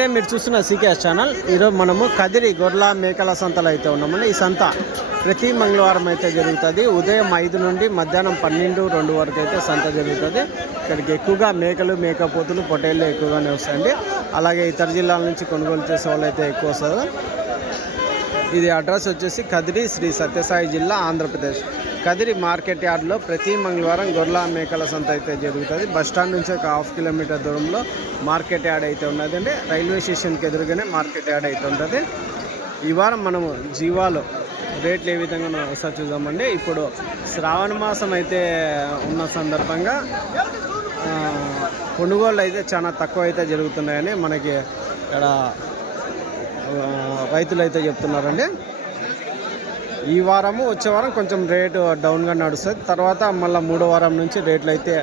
నమస్తే, మీరు చూస్తున్న సీకేఎస్ ఛానల్. ఈరోజు మనము కదిరి గొర్రెల మేకల సంతలో అయితే ఉన్నామండి. ఈ సంత ప్రతి మంగళవారం అయితే జరుగుతుంది. ఉదయం 5 నుండి మధ్యాహ్నం 12-2 వరకు అయితే సంత జరుగుతుంది. ఇక్కడికి ఎక్కువగా మేకలు, మేకపోతులు, పొట్టేళ్ళు ఎక్కువగానే వస్తాయండి. అలాగే ఇతర జిల్లాల నుంచి కొనుగోలు చేసే వాళ్ళు అయితే ఎక్కువ వస్తారు. ఇది అడ్రస్ వచ్చేసి కదిరి, శ్రీ సత్యసాయి జిల్లా, ఆంధ్రప్రదేశ్. కదిరి మార్కెట్ యార్డ్లో ప్రతి మంగళవారం గొర్రెల మేకల సంత అయితే జరుగుతుంది. బస్టాండ్ నుంచి ఒక 1/2 కిలోమీటర్ దూరంలో మార్కెట్ యార్డ్ అయితే ఉన్నదండి. రైల్వే స్టేషన్కి ఎదురుగానే మార్కెట్ యార్డ్ అయితే ఉంటుంది. ఈ వారం మనము జీవాలు రేట్లు ఏ విధంగా ఒకసారి చూద్దామండి. ఇప్పుడు శ్రావణ మాసం అయితే ఉన్న సందర్భంగా కొనుగోళ్ళు అయితే చాలా తక్కువ అయితే జరుగుతున్నాయని మనకి ఇక్కడ రైతులు అయితే చెప్తున్నారండి. ఈ వారము వచ్చే వారం కొంచెం రేటు డౌన్గా నడుస్తుంది. తర్వాత మళ్ళీ 3వ వారం నుంచి రేట్లు అయితే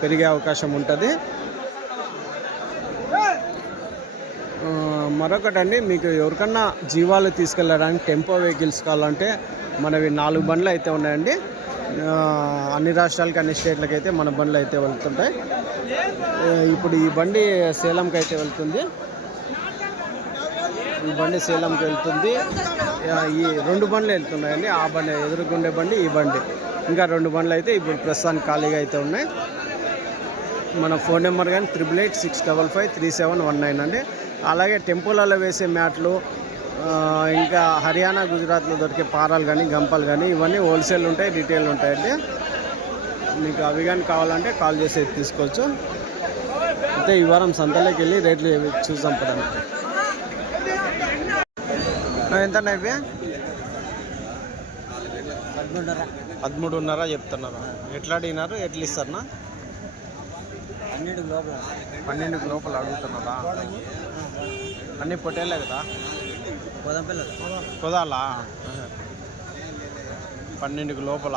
పెరిగే అవకాశం ఉంటుంది. మరొకటండి, మీకు ఎవరికన్నా జీవాలు తీసుకెళ్ళడానికి టెంపో వెహికల్స్ కావాలంటే మనవి 4 బండ్లు అయితే ఉన్నాయండి. అన్ని రాష్ట్రాలకి, అన్ని స్టేట్లకి అయితే మన బండ్లు అయితే వెళ్తుంటాయి. ఇప్పుడు ఈ బండి సేలంకి అయితే వెళ్తుంది. ఈ బండి సేలంకి వెళ్తుంది. ఈ 2 బండ్లు వెళ్తున్నాయండి. ఆ బండి ఎదురుకుండే బండి, ఈ బండి, ఇంకా 2 బండ్లు అయితే ఇప్పుడు ప్రస్తుతానికి ఖాళీగా అయితే ఉన్నాయి. మన ఫోన్ నెంబర్ కానీ 8886553719 అండి. అలాగే టెంపుల్లో వేసే మ్యాట్లు, ఇంకా హర్యానా, గుజరాత్లో దొరికే పారాలు కానీ, గంపలు కానీ ఇవన్నీ హోల్సేల్ ఉంటాయి, రీటైల్ ఉంటాయండి. మీకు అవి కానీ కావాలంటే కాల్ చేసి తీసుకోవచ్చు. అయితే ఈ వారం సంతలోకి వెళ్ళి రేట్లు చూసాం పదండి. ఎంత ఇవి? 13.5 చెప్తున్నారు. ఎట్లా అడిగినారు, ఎట్లా ఇస్తారన్నా? 12 లోపల అడుగుతున్నారా? అన్నీ పొట్టేలే కదా, కుదాలా? 12 లోపల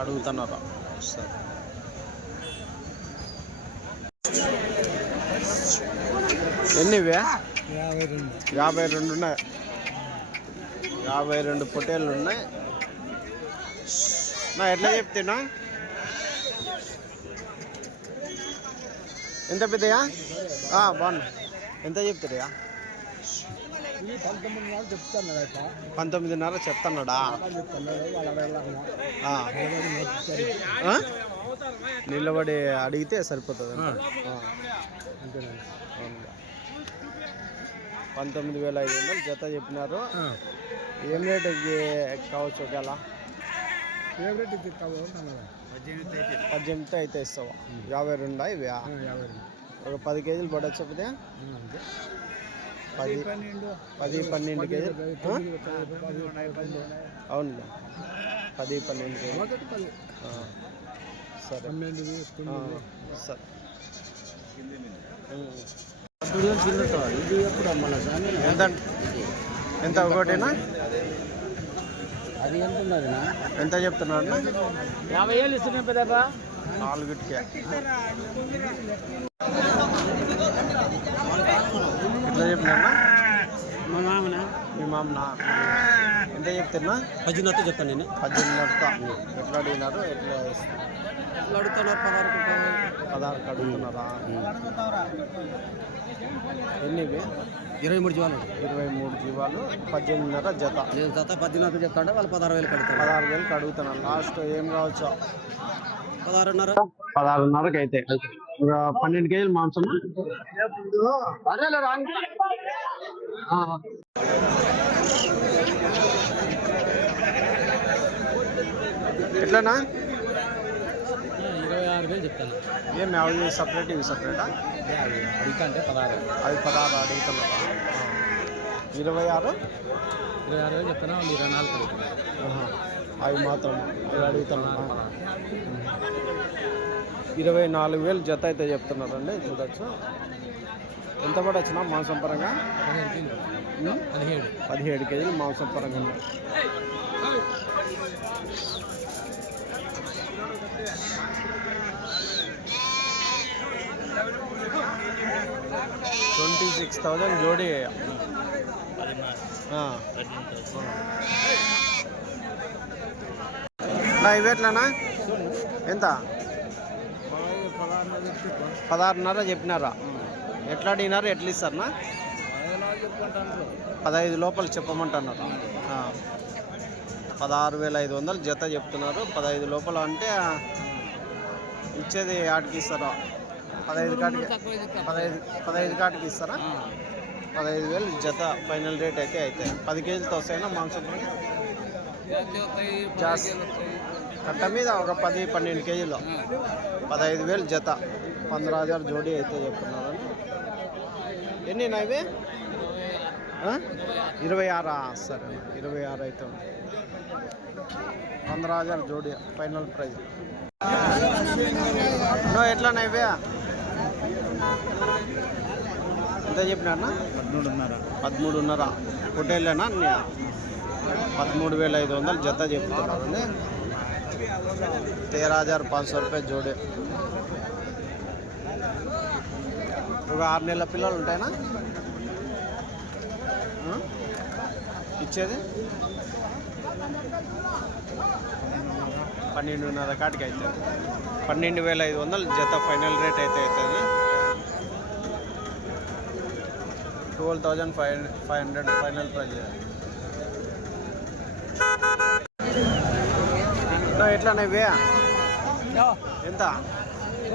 అడుగుతున్నారా? సరే. ఎన్నివే? 52 ఉన్నాయి. 52 పొట్టేళ్ళు ఉన్నాయి. నా ఎట్లా చెప్తున్నా? ఎంత పెద్దయా? బాగున్నా. ఎంత చెప్తారా? 19.5 చెప్తున్నాడా? నిలబడి అడిగితే సరిపోతుంది. 19,500 జత చెప్పినారు. ఏం రేటు కావచ్చు? ఒకవేళ 18 అయితే ఇస్తావా? 52 ఇవి? ఒక 10 కేజీలు పడవచ్చు. 10-12 కేజీలు. అవునులే, 10-12 కేజీలు. సరే సరే. ఎంత ఎంత ఒకటేనా? అది ఎంత ఉన్నది? ఎంత చెప్తున్నారు? 50,000 ఇస్తున్నాం పెద్దగా. 4కి ఎట్లా చెప్పినా? మా మామనా? మీ మామనా? ఎంత చెప్తున్నా? 18 చెప్తాను నేను. 18.5. ఎట్లా అడిగినారు? ఎట్లా అడుగుతున్నారు? 16 అడుగుతున్నారా? ఎన్ని? 23 జీవాలు. 23 జీవాలు, 18.5 జత. 18 చెప్తాడు. వాళ్ళు 16,000 కడతారు. 16,000 అడుగుతున్నాను. లాస్ట్ ఏం కావచ్చు? 16.5 అయితే 12 కేజీలు మాంసం. ఎట్లనా? 26,000 చెప్తాను. ఏమి అవి సపరేట్, ఇవి సపరేటా? అంటే 16. అవి 16 అడుగుతున్నారా? 26 చెప్తాను. 24 అడుగుతున్నారు. అవి మాత్రం అవి అడుగుతున్నారు. 24,000 జత అయితే చెప్తున్నారండి. చూడొచ్చు. ఎంత పడొచ్చునా మాంసం పరంగా? 17 కేజీలు మాంసం పరంగా. 26,000 జోడి. ఇవి ఎట్లానా? ఎంత? 16.5 చెప్పినారా? ఎట్లా అడిగినారు? ఎట్లా ఇస్తారనా? 15 లోపల చెప్పమంటున్నారు. 16,500 జత చెప్తున్నారు. 15 లోపల అంటే ఇచ్చేది ఆటికి ఇస్తారా? 15 కాటికి 15 కాటికి ఇస్తారా? 15,000 జత ఫైనల్ రేట్ అయితే అవుతాయి. 10 కేజీలతో వస్తాయినా మాంసం కట్ట మీద ఒక 10-12 కేజీలు 15,000 జత 15,000 జోడీ అయితే చెప్తున్నారు. ఎన్ని ఇవి 26? సరే 26 అయితే ఉంది. 15,000 జోడీ ఫైనల్ ప్రైజ్. ఎట్లా ఇవే ఎంత చెప్పినారన్నా? 13.5 హోటల్లేనా? 13,500 జత చెప్తున్నారండి. 13,500 రూపాయలు జోడే. ఒక 6 నెలల పిల్లలు ఉంటాయినా ఇచ్చేది? 12.5 కాటికి అవుతుంది. 12,500 జత ఫైనల్ రేట్ అయితే అవుతుంది. 12,500 ఫైనల్ ప్రైజ్. ఎట్లా ఇవే ఎంత?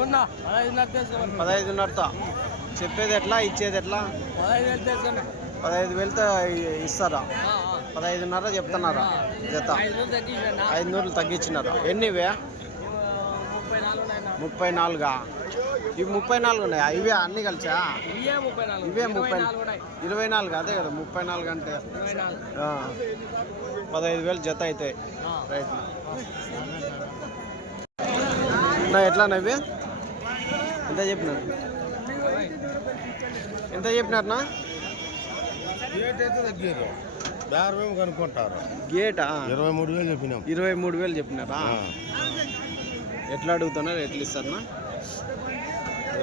15,500తో చెప్పేది ఎట్లా, ఇచ్చేది ఎట్లా? 15,000తో ఇస్తారా? 15,500 చెప్తున్నారా జత? 500 తగ్గించినారా? ఎన్ని ఇవే? 34. ఇవి 34 ఉన్నాయా? ఇవే అన్నీ కలిసా? ఇవే 24. అదే కదా 34 అంటే 15,000 జత అవుతాయి. రైట్. ఎట్లా ఇవి ఎంత చెప్పినారు? ఎంత చెప్పినారనా? కనుక్కుంటారు. గేటా 23,000 చెప్పినాం. 23,000 చెప్పినారా? ఎట్లా అడుగుతున్నారు? ఎట్లా ఇస్తారన్నా?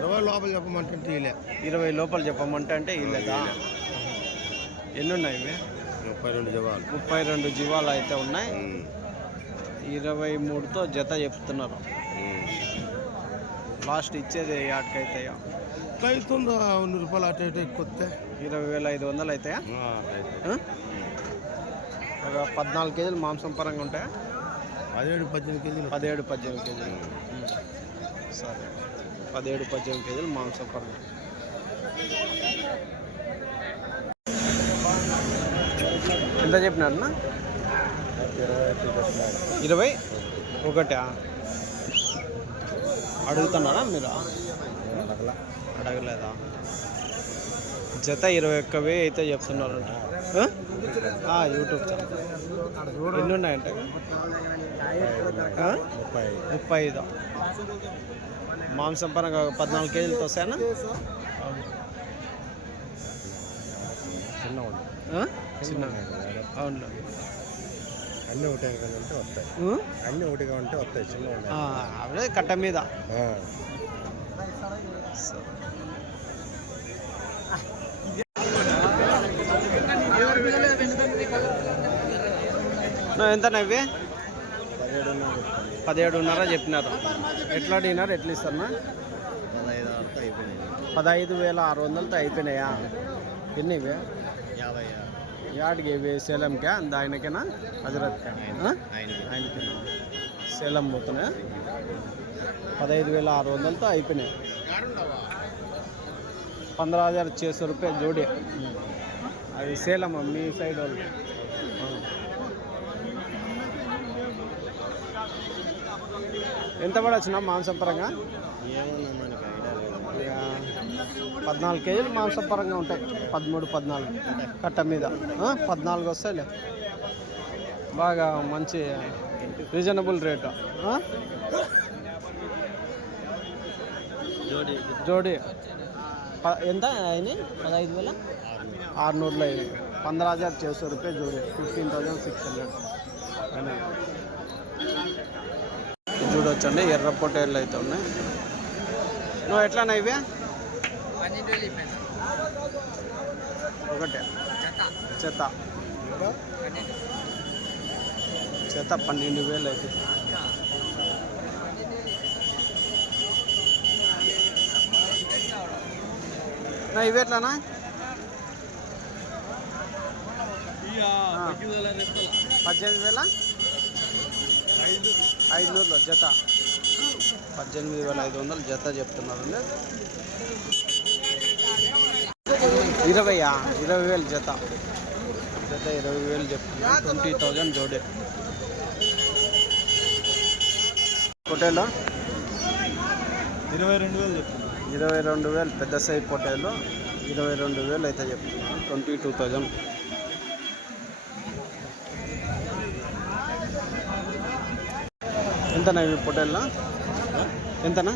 20 లోపల చెప్పమంటే 20 లోపల చెప్పమంటే అంటే ఇల్లేదా? ఎన్ని ఉన్నాయి ఇవి? 32 జీవాలు. 32 జీవాలు అయితే ఉన్నాయి. 23తో జత చెప్తున్నారు. లాస్ట్ ఇచ్చేది ఆటకైతాయా? అవుతుందా 100 రూపాయలు అటు ఇటు ఎక్కువస్తే 20,500 అవుతాయా? ఒక 14 కేజీలు మాంసం పరంగా ఉంటాయా? 17-18 కేజీలు. 17-18 కేజీలు. సరే 17-18 కేజీలు మాంసం పరంగా. ఎంత చెప్పినారన్నా? 21. అడుగుతున్నారా మీరు? అడగలేదా? జత 21,000 అయితే చెప్తున్నారంట. యూట్యూబ్ ఛానల్ ఎన్ని ఉన్నాయంటే? 35. మాంసం పరంగా 14 కేజీలతో వస్తాయనా? చిన్న అవును. అన్నీ ఒకటిగా ఉంటే వస్తాయి. అన్నీ ఒకటిగా ఉంటే వస్తాయి. చిన్న అవే కట్ట మీద. ఎంత ఇవి? 17.5 చెప్పినారు. ఎట్లా అడిగినారు? ఎట్లా ఇస్తారన్నా? 15,600తో అయిపోయినాయా? ఎన్ని ఇవి? 50. యాడికి ఇవి? సేలంకా? ఆయనకేనా? హజరత్కా? ఆయనకేనా? సేలం పోతున్నాయా? 15,600తో అయిపోయినాయి. 15,600 రూపాయలు జోడి. అది సేలం మీ సైడ్ వాళ్ళు. ఎంత పడొచ్చునా మాంసం పరంగా? 14 కేజీలు మాంసం పరంగా ఉంటాయి. 13-14 కట్ట మీద 14 వస్తాయిలే. బాగా మంచి రీజనబుల్ రేటు. జోడి ఎంత అయినాయి? 15,600 అయినాయి. 15,600 రూపాయలు జోడి. 15,600 అయినాయి. చూడొచ్చండి ఎర్ర పొట్టేళ్ళు అయితే ఉన్నాయి. నువ్వు ఎట్లానా ఇవి? 1 చెత్త 12,000 అయితే. ఇవి ఎట్లానా? 18,500 జత. 18,500 జత చెప్తున్నారండి. 20,000 జత. జత 20,000 చెప్తున్నారు. 20,000 జోడే. పొటేలో 22,000 చెప్తుంది. 22,000 పెద్ద సైజ్ పొటేలో 22,000 అయితే చెప్తున్నారు. 22,000. ఎంతనా ఇవి పొటేల్లో? ఎంతనా?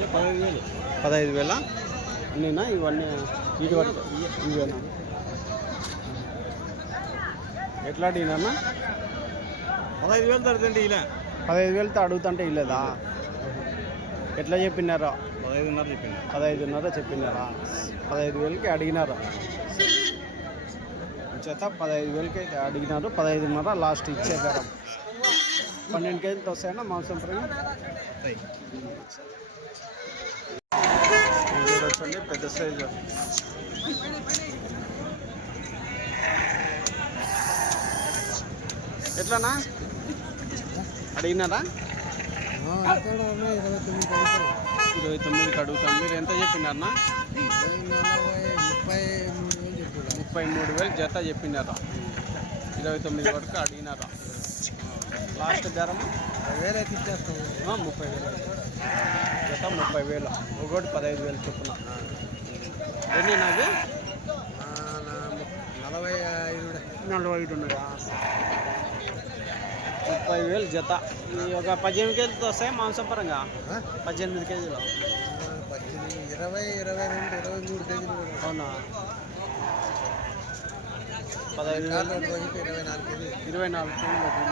15,000. 15,000 అన్నీనా? ఇవన్నీ వీటి వరకు ఇవేనా? ఎట్లా అడిగినా? 15,000 తడుతుంటే ఇలా 15,000తో అడుగుతుంటే ఇల్లేదా? ఎట్లా చెప్పినారో? 15,500 చెప్పింది. 15,500 చెప్పినారా? 15,000కి అడిగినారు. చేత 15,000కి అయితే అడిగినారు. 15,500 లాస్ట్ ఇచ్చేదారు. 12 కేజీలతో వస్తాయన్నా మాంసం ఫ్రై? చూడొచ్చండి పెద్ద సైజు. ఎట్లానా అడిగినారా? 29కి అడుగుతాం. మీరు ఎంత చెప్పినారన్నా? 33,000 జత చెప్పినారా? 29 వరకు అడిగినారా? లాస్ట్ ధరము 10,000 అయితే ఇచ్చేస్తాము. 30,000 జత. 30,000 ఒకటి 15,000 చొప్పున. ఎన్ని నాకు? 45 ఉన్నాయా? 30,000 జత. ఈ ఒక 18 కేజీలతో వస్తాయి మాంసం పరంగా? 18 కేజీలు. 20, 22, 23 కేజీలు. అవునా? 15,000 24 కేజీలు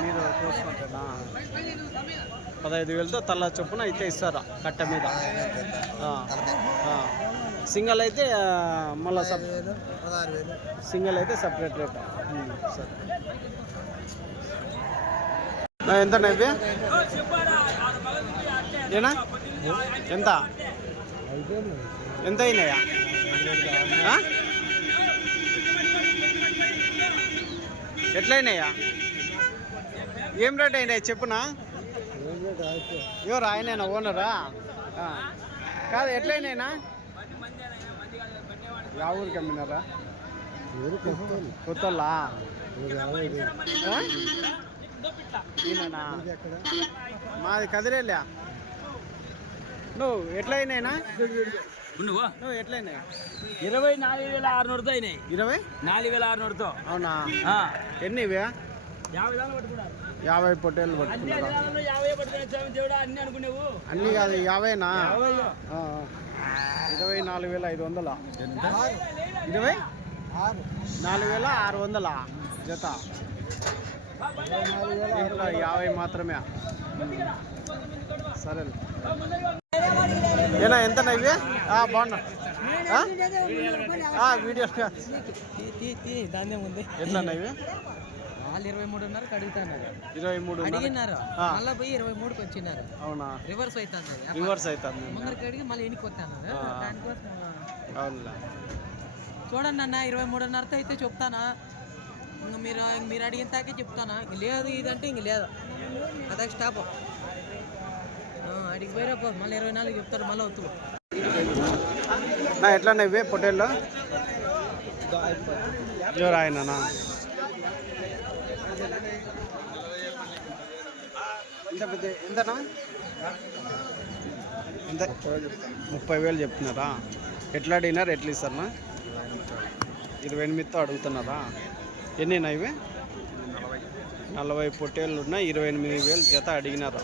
మీరు చూసుకుంటారా? 15,000తో తల్ల చొప్పున అయితే ఇస్తారా కట్ట మీద? సింగల్ అయితే మళ్ళీ 16,000. సింగల్ అయితే సపరేట్ రేట్. సరే. ఎంత ఇవి? ఏనా? ఎంత ఎంత అయినాయా? ఎట్లయినాయా? ఏం రేట్ అయినాయి చెప్పునా? ఎవరు ఆయనైనా ఓనరా? కాదు ఎట్లయినాయినా? యా ఊరికి అమ్మినారా? కొత్తలా? ఈయననా? మాది కదిరేలే. నువ్వు ఎట్లయినాయినా? నువ్వు ఎట్లయినాయి? 24,600తో అయినాయి. 24,600తో? అవునా? ఎన్ని ఇవే? 50 పొట్టేళ్ళు పట్టుకున్నారా? అన్నీ కాదు 50నా? 24,500. 24,600 జత. 50 మాత్రమే. సరే. ఏనా ఎంతనా ఇవి? బాగున్నా. వీడియో దాన్నే ఉంది. ఎట్లన్నా ఇవి? వాళ్ళు 23.5కి అడుగుతున్నారు. 23 అడిగినారు. మళ్ళీ పోయి 23కి వచ్చినారు. అవునా? రివర్స్ అవుతుంది. ముందరికి అడిగి మళ్ళీ ఎనికి వస్తాను. దానికోసం అవునులే. చూడండి అన్న 23.5తో అయితే చెప్తానా? ఇంక మీరు అడిగిన తాకే చెప్తానా? ఇంక లేదు ఇదంటే ఇంక లేదు. అదే స్టాప్. అడిగి పోయిరా పో. మళ్ళీ 24 చెప్తారు. మళ్ళీ వద్దు. ఎట్లా ఇవి పొట్టేళ్ళు? ఎవరు ఆయననా? ఎంతనా? ఎంత? 30,000 చెప్తున్నారా? ఎట్లా అడిగినారు? ఎట్లా ఇస్తారన్నా? 28తో అడుగుతున్నారా? ఎన్నినా ఇవి? 40 పొట్టేళ్ళు ఉన్నాయి. 28,000 జత అడిగినారా?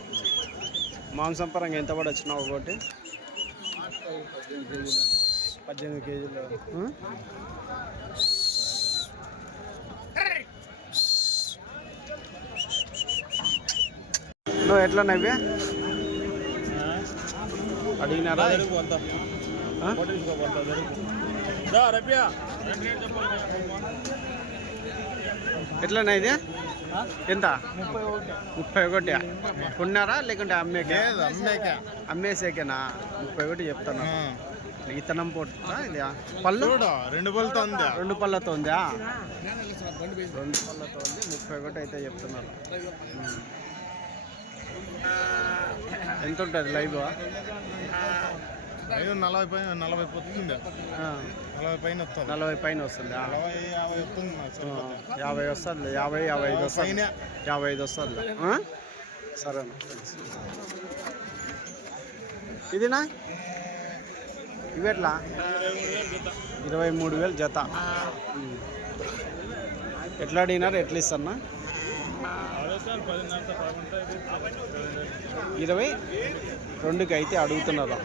మాంసం పరంగా ఎంత పడి వచ్చినా ఒకటి? 18 కేజీలు. నువ్వు ఎట్లా ఇవి అడిగినారా? ఎట్లన్నా ఇది? ఎంత? 31. కొన్నారా లేకుంటే అమ్మేకే? అమ్మేసేకేనా? 31 చెప్తాను. ఇతనం పొట్ట ఇది పళ్ళు రెండు పళ్ళతో ఉందా? 2 పళ్ళతో ఉందా? 2 పళ్ళతో ఉంది. 31 అయితే చెప్తున్నారు. ఎంత ఉంటుంది లైవ్? 40 పోతుంది. 40 పైన వస్తుంది. 40 పైన వస్తుందా? 50 వస్తుంది. 50 వస్తుంది. 55 వస్తుంది. 55 వస్తుంది. సరేనా? ఇదినా ఇవి ఎట్లా? 23,000 జత. ఎట్లా అడిగినారు? ఎట్లా ఇస్తారన్నా? 22కి అయితే అడుగుతున్నారు.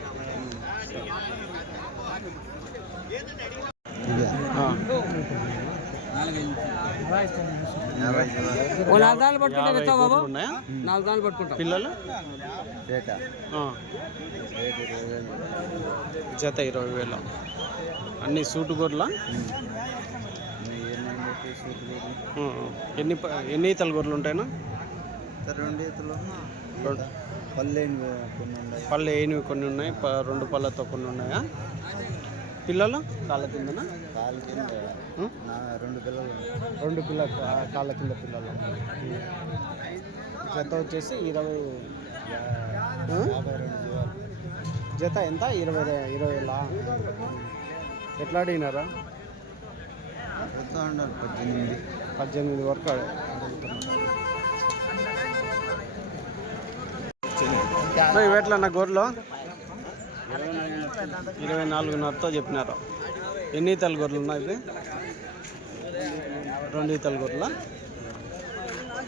పిల్లలు జత 20,000. అన్ని సూటు గొర్రెల. ఎన్ని ఈతల గొర్రెలు ఉంటాయినా? 2 ఈతలు. పళ్ళు ఏనివి కొన్ని ఉన్నాయి. 2 పళ్ళతో కొన్ని ఉన్నాయా? పిల్లలు కాళ్ళ కిందనా? 2 పిల్లలు. 2 పిల్లలు కాళ్ళ కింద పిల్లలు. జత వచ్చేసి 20. జత ఎంత? 20,000. ఎట్లా అడిగినారా? 18 వరకు అడుగుతున్నారు. ఇవెట్లా నా గొర్రెలు? 24,500తో చెప్పినారు. ఎన్ని ఈతల గొర్రెలు ఉన్నాయి? ఇవి 2 ఈతల గొర్రెల.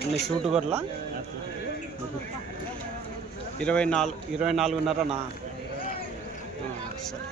అన్ని సూటు గొర్రెల. 24,500నా? సరే.